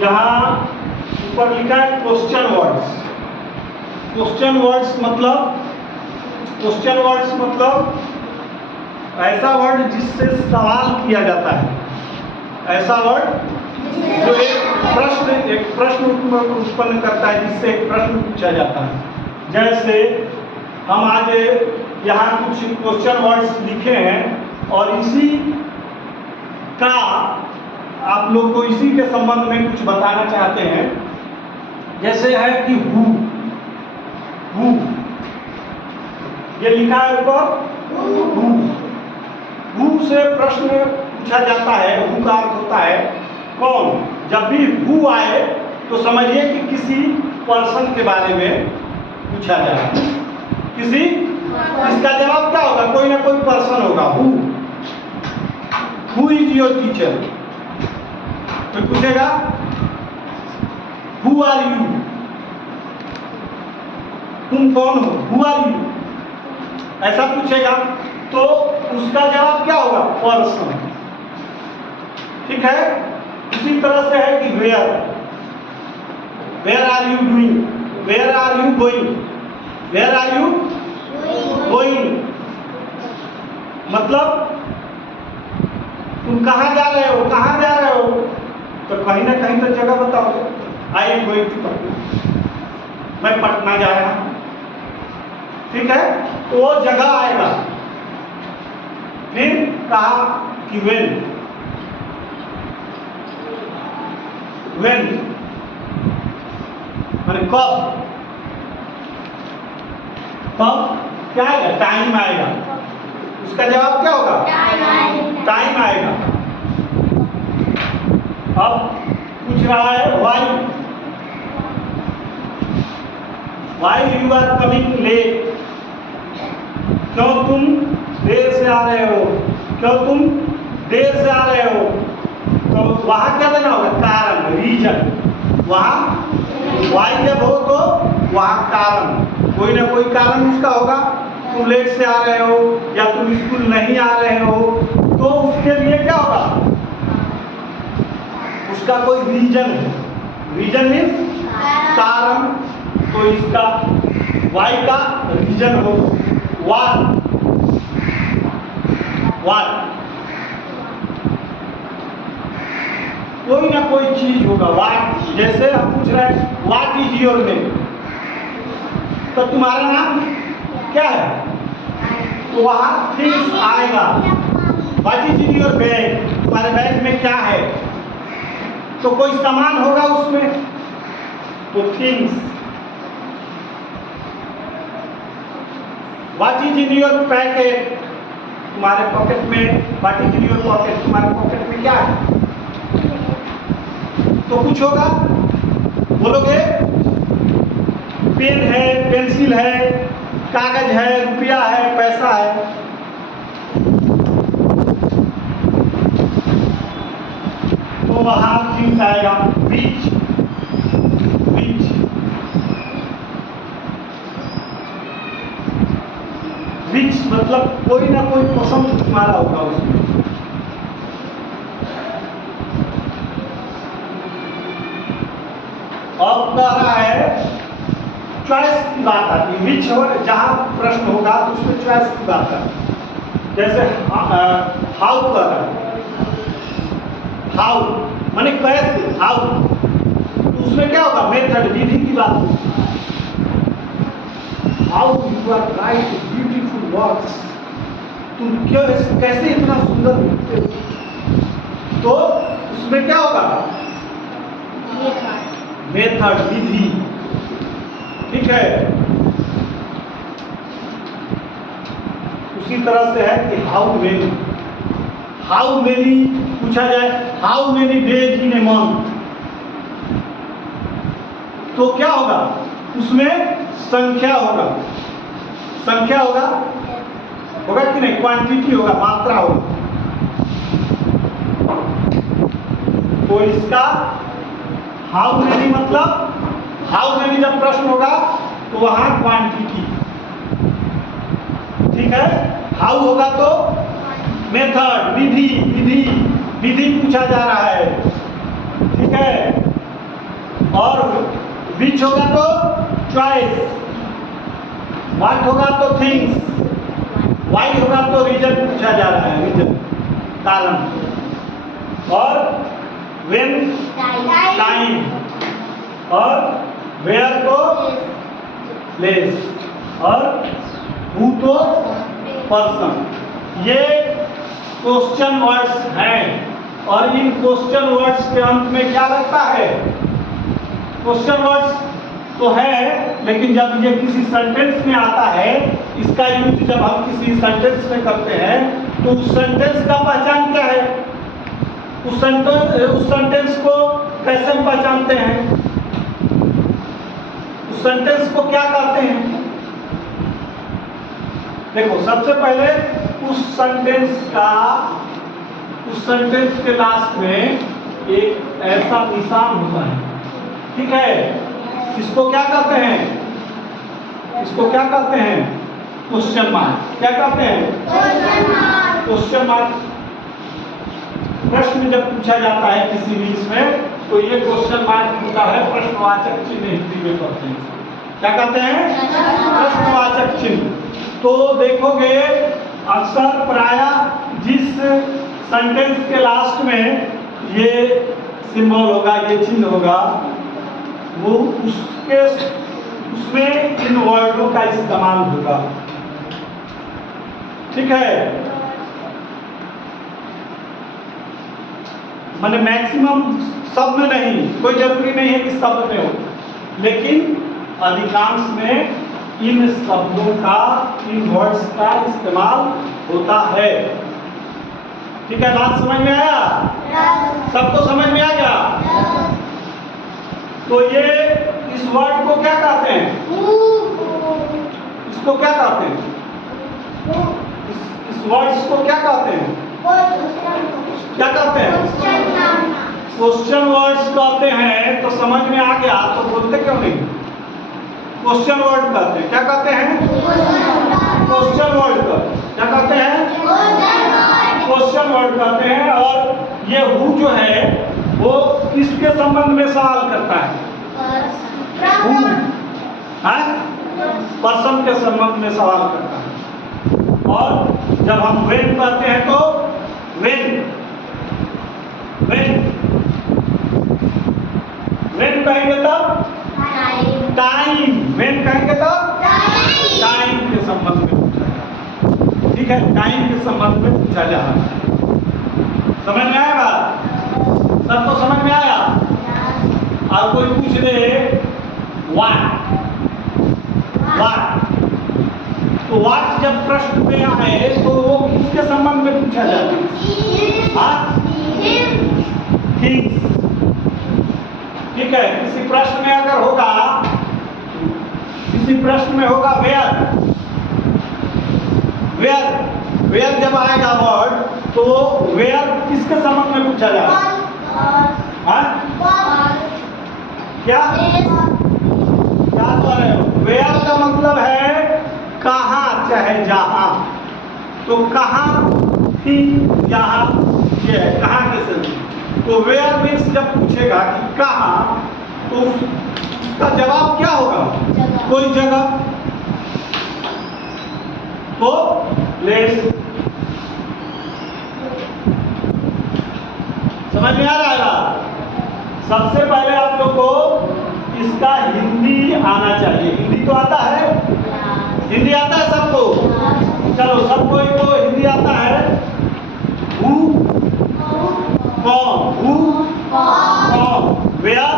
यहाँ ऊपर लिखा है क्वेश्चन वर्ड्स। क्वेश्चन वर्ड्स मतलब ऐसा वर्ड जिससे सवाल किया जाता है, ऐसा वर्ड जो एक प्रश्न उत्पन्न करता है, जिससे एक प्रश्न पूछा जाता है। जैसे हम आज यहाँ कुछ क्वेश्चन वर्ड्स लिखे हैं और इसी का आप लोग को इसी के संबंध में कुछ बताना चाहते हैं। जैसे है कि हु ये लिखा है ऊपर हु से प्रश्न पूछा जाता है। हु का अर्थ होता है कौन। जब भी हु आए तो समझिए कि किसी पर्सन के बारे में पूछा जाए। इसका जवाब क्या होगा? कोई ना कोई पर्सन होगा। Who is your teacher? तो पूछेगा हु आर यू? तुम कौन हो? Who are you? ऐसा पूछेगा तो उसका जवाब क्या होगा? पर्सन। ठीक है। इसी तरह से है कि where are you doing? Where are you going? Where are you going मतलब तुम कहाँ जा रहे हो? कहाँ जा रहे हो? तो कहीं ना कहीं तो जगह बताओ। I am going to Patna, मैं पटना जा रहा हूँ। ठीक है, तो वो जगह आएगा। फिर कहा कि when माने कब क्या आएगा? टाइम आएगा। उसका जवाब क्या होगा? टाइम आएगा। अब पूछ रहा है why you are coming late? क्यों तुम देर से आ रहे हो? क्यों तुम देर से आ रहे हो? तो वहां क्या देना होगा? कारण, रीजन। वहां वाई जब हो तो वहां कारण, कोई ना कोई कारण उसका होगा। तुम लेट से आ रहे हो या तुम स्कूल नहीं आ रहे हो तो उसके लिए क्या होगा? उसका कोई रीजन है। रीजन मीन्स कारण। तो इसका वाई का रीजन हो व्हाट। कोई ना कोई चीज होगा। व्हाट, जैसे हम पूछ रहे हैं व्हाट इज योर नेम? तो तुम्हारा नाम क्या है? तो वहां थिंग्स आएगा। What is in your bag? तुम्हारे बैग में क्या है? तो कोई सामान होगा उसमें, तो things. What is in your packet? तुम्हारे पॉकेट में, what is in your pocket? तुम्हारे पॉकेट में क्या है? तो कुछ होगा। बोलोगे पेन है, पेंसिल है, कागज है, रुपया है, पैसा है। तो वहां थिंग्स आएगा। विच मतलब कोई ना कोई पसंद तुम्हारा होगा उसमें। अब कह रहा है चॉइस की बात आती है। विच हो जहां प्रश्न होगा तो उसमें चॉइस की बात आती है। जैसे हाउ कर रहा है, हाउ माने कैसे, हाउ। तो उसमें क्या होगा? मेथड, विधि की बात होगी। How you are write beautiful words? तुम क्यों कैसे इतना सुंदर लिखते हो? तो उसमें क्या होगा? मेथड, विधि। ठीक है। उसी तरह से है कि हाउ मेनी पूछा जाए, how many days in a month? तो क्या होगा? उसमें संख्या होगा। संख्या होगा कि नहीं? क्वांटिटी होगा, मात्रा होगा। तो इसका हाउ मेनी मतलब, हाउ मेनी जब प्रश्न होगा तो वहां क्वांटिटी। ठीक है। हाउ होगा तो मेथड, विधि पूछा जा रहा है। ठीक है। विच होगा तो चॉइस, व्हाट होगा तो थिंग्स, वाई होगा तो रीजन पूछा जा रहा है, रीजन कारण, और व्हेन टाइम, और वेयर तो प्लेस, और हु तो पर्सन। ये क्वेश्चन वर्ड्स हैं और इन क्वेश्चन वर्ड्स के अंत में क्या लगता है? क्वेश्चन वर्ड्स तो है, लेकिन जब ये किसी सेंटेंस में आता है, इसका यूज जब हम किसी सेंटेंस में करते हैं तो उस सेंटेंस का पहचान क्या है? उस सेंटेंस को कैसे हम पहचानते हैं? उस सेंटेंस को क्या कहते हैं? देखो, सबसे पहले उस सेंटेंस के लास्ट में एक ऐसा निशान होता है, ठीक है? इसको क्या कहते हैं? इसको क्या कहते हैं? Question mark. क्या कहते हैं? Question mark. प्रश्न जब पूछा जाता है किसी भी इसमें तो ये क्वेश्चन मार्क होता है, प्रश्नवाचक चिन्ह हिंदी में कहते हैं। क्या कहते हैं? प्रश्नवाचक चिन्ह। तो देखोगे अक्सर प्रायः जिस सेंटेंस के लास्ट में ये सिंबल होगा, ये चिन्ह होगा, वो उसमें इन वर्डों का इस्तेमाल होगा, ठीक है? माने मैक्सिमम शब्द में नहीं, कोई जरूरी नहीं है कि शब्द में हो, लेकिन अधिकांश में इन शब्दों का, इन वर्ड्स का इस्तेमाल होता है, ठीक है? बात समझ में आया? सबको समझ में आ गया? तो ये इस वर्ड को क्या कहते हैं? इसको क्या कहते हैं? इस वर्ड्स को क्या कहते हैं? क्या कहते हैं? क्वेश्चन वर्ड्स कहते हैं। तो समझ में आ गया तो बोलते क्यों नहीं? क्वेश्चन वर्ड कहते हैं। क्या कहते हैं? क्वेश्चन वर्ड कहते। क्या कहते हैं? क्वेश्चन वर्ड कहते हैं। और ये हु जो है वो किसके संबंध में सवाल करता है? पर्सन के संबंध में सवाल करता है। और जब हम व्हेन कहते हैं तो व्हेन कहेंगे तब टाइम, व्हेन कहेंगे तब टाइम के संबंध में पूछा जाए, ठीक है? टाइम के संबंध में पूछा जा रहा है। समझ में आएगा? सबको समझ में आया? और कोई पूछ दे व्हाट, तो व्हाट जब प्रश्न में आए तो वो किसके संबंध में पूछा जाता है? थिंग्स, ठीक है? किसी प्रश्न में अगर होगा, किसी प्रश्न में होगा वेयर जब आएगा वर्ड तो वेयर किसके संबंध में पूछा जाएगा? क्या कह रहे हो? वेयर का मतलब है कहाँ, चाहे जहाँ। तो कहाँ थी, यहाँ, ये है कहाँ के संबंध। तो वेयर मीन्स जब पूछेगा कि कहाँ, तो उसका जवाब क्या होगा? कोई जगह, तो प्लेस। समझ में आ रहा है? सबसे पहले आप लोग को इसका हिंदी आना चाहिए। हिंदी तो आता है? हिंदी आता है सबको? चलो, सबको तो हिंदी आता है। हु, कौन, हु, कौन, वेयर,